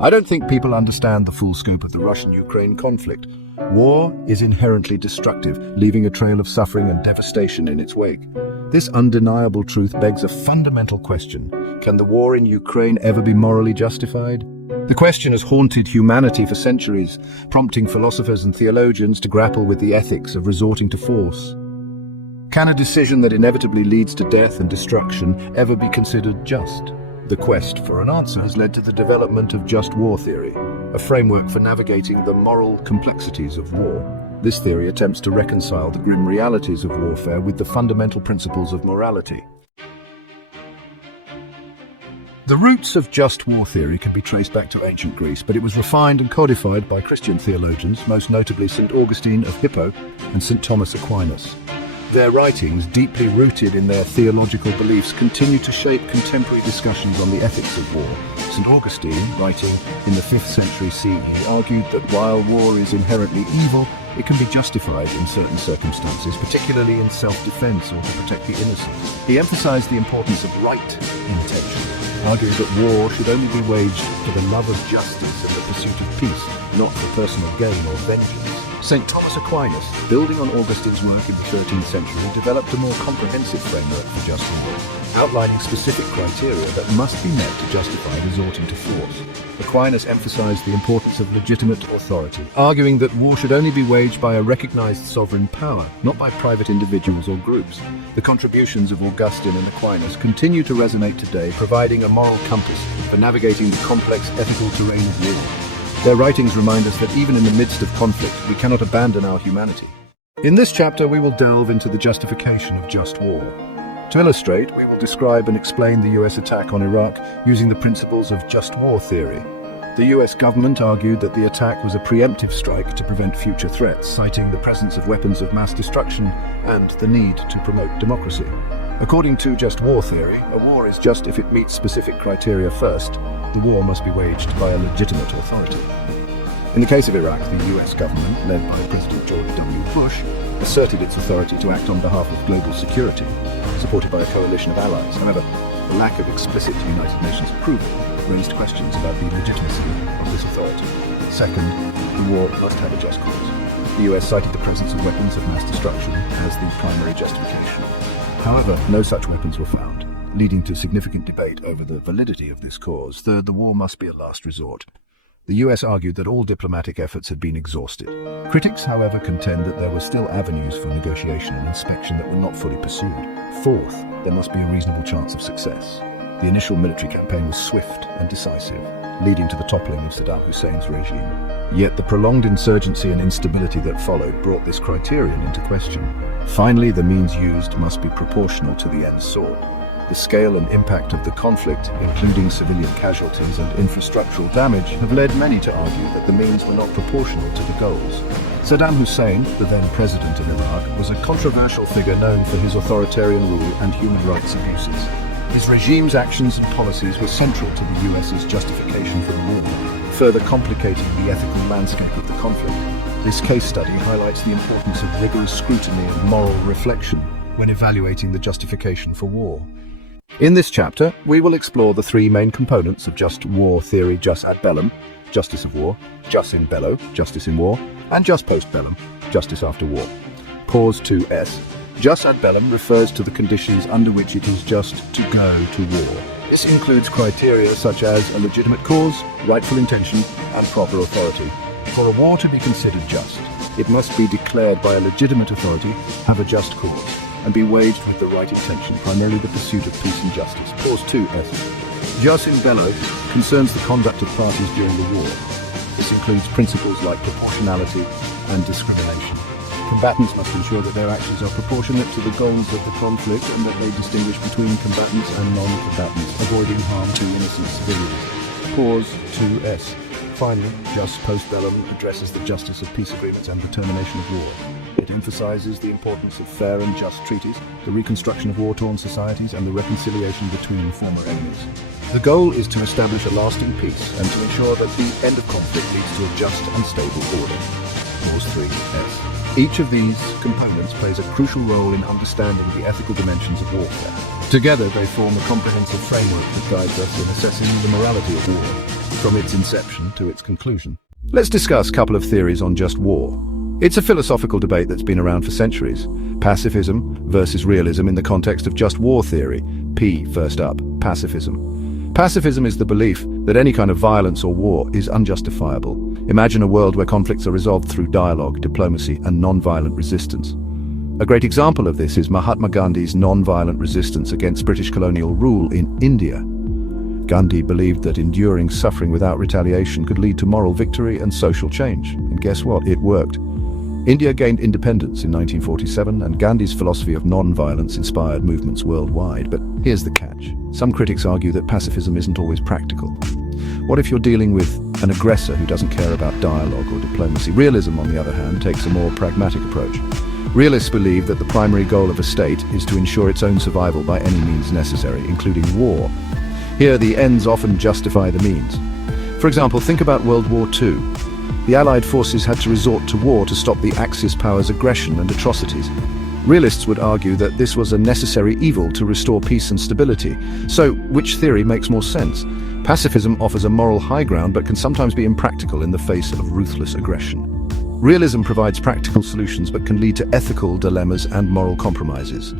I don't think people understand the full scope of the Russian-Ukraine conflict. War is inherently destructive, leaving a trail of suffering and devastation in its wake. This undeniable truth begs a fundamental question. Can the war in Ukraine ever be morally justified? The question has haunted humanity for centuries, prompting philosophers and theologians to grapple with the ethics of resorting to force. Can a decision that inevitably leads to death and destruction ever be considered just? The quest for an answer has led to the development of just war theory, a framework for navigating the moral complexities of war. This theory attempts to reconcile the grim realities of warfare with the fundamental principles of morality. The roots of just war theory can be traced back to ancient Greece, but it was refined and codified by Christian theologians, most notably St. Augustine of Hippo and St. Thomas Aquinas. Their writings, deeply rooted in their theological beliefs, continue to shape contemporary discussions on the ethics of war. St. Augustine, writing in the 5th century CE, argued that while war is inherently evil, it can be justified in certain circumstances, particularly in self-defense or to protect the innocent. He emphasized the importance of right intention, arguing that war should only be waged for the love of justice and the pursuit of peace, not for personal gain or vengeance. St. Thomas Aquinas, building on Augustine's work in the 13th century, developed a more comprehensive framework for just war, outlining specific criteria that must be met to justify resorting to force. Aquinas emphasized the importance of legitimate authority, arguing that war should only be waged by a recognized sovereign power, not by private individuals or groups. The contributions of Augustine and Aquinas continue to resonate today, providing a moral compass for navigating the complex ethical terrain of war. Their writings remind us that even in the midst of conflict, we cannot abandon our humanity. In this chapter, we will delve into the justification of just war. To illustrate, we will describe and explain the US attack on Iraq using the principles of just war theory. The US government argued that the attack was a preemptive strike to prevent future threats, citing the presence of weapons of mass destruction and the need to promote democracy. According to just war theory, a war is just if it meets specific criteria first. The war must be waged by a legitimate authority. In the case of Iraq, the US government, led by President George W. Bush, asserted its authority to act on behalf of global security, supported by a coalition of allies. However, the lack of explicit United Nations approval raised questions about the legitimacy of this authority. Second, the war must have a just cause. The US cited the presence of weapons of mass destruction as the primary justification. However, no such weapons were found, leading to significant debate over the validity of this cause. Third, the war must be a last resort. The US argued that all diplomatic efforts had been exhausted. Critics, however, contend that there were still avenues for negotiation and inspection that were not fully pursued. Fourth, there must be a reasonable chance of success. The initial military campaign was swift and decisive, leading to the toppling of Saddam Hussein's regime. Yet the prolonged insurgency and instability that followed brought this criterion into question. Finally, the means used must be proportional to the end sought. The scale and impact of the conflict, including civilian casualties and infrastructural damage, have led many to argue that the means were not proportional to the goals. Saddam Hussein, the then president of Iraq, was a controversial figure known for his authoritarian rule and human rights abuses. His regime's actions and policies were central to the US's justification for the war, further complicating the ethical landscape of the conflict. This case study highlights the importance of rigorous scrutiny and moral reflection when evaluating the justification for war. In this chapter, we will explore the three main components of just war theory: jus ad bellum, justice of war; jus in bello, justice in war; and jus post bellum, justice after war. Pause 2s. Jus ad bellum refers to the conditions under which it is just to go to war. This includes criteria such as a legitimate cause, rightful intention, and proper authority. For a war to be considered just, it must be declared by a legitimate authority, have a just cause, and be waged with the right intention, primarily the pursuit of peace and justice. Pause 2s. Jus in bello concerns the conduct of parties during the war. This includes principles like proportionality and discrimination. Combatants must ensure that their actions are proportionate to the goals of the conflict and that they distinguish between combatants and non-combatants, avoiding harm to innocent civilians. Pause 2s. Finally, jus post bellum addresses the justice of peace agreements and the termination of war. It emphasizes the importance of fair and just treaties, the reconstruction of war-torn societies, and the reconciliation between former enemies. The goal is to establish a lasting peace and to ensure that the end of conflict leads to a just and stable order. Pause 3s. Each of these components plays a crucial role in understanding the ethical dimensions of warfare. Together, they form a comprehensive framework that guides us in assessing the morality of war, from its inception to its conclusion. Let's discuss a couple of theories on just war. It's a philosophical debate that's been around for centuries. Pacifism versus realism in the context of just war theory. P, first up, pacifism. Pacifism is the belief that any kind of violence or war is unjustifiable. Imagine a world where conflicts are resolved through dialogue, diplomacy, and non-violent resistance. A great example of this is Mahatma Gandhi's non-violent resistance against British colonial rule in India. Gandhi believed that enduring suffering without retaliation could lead to moral victory and social change. And guess what? It worked. India gained independence in 1947, and Gandhi's philosophy of non-violence inspired movements worldwide. But here's the catch. Some critics argue that pacifism isn't always practical. What if you're dealing with an aggressor who doesn't care about dialogue or diplomacy? Realism, on the other hand, takes a more pragmatic approach. Realists believe that the primary goal of a state is to ensure its own survival by any means necessary, including war. Here, the ends often justify the means. For example, think about World War II. The Allied forces had to resort to war to stop the Axis powers' aggression and atrocities. Realists would argue that this was a necessary evil to restore peace and stability. So, which theory makes more sense? Pacifism offers a moral high ground but can sometimes be impractical in the face of ruthless aggression. Realism provides practical solutions but can lead to ethical dilemmas and moral compromises.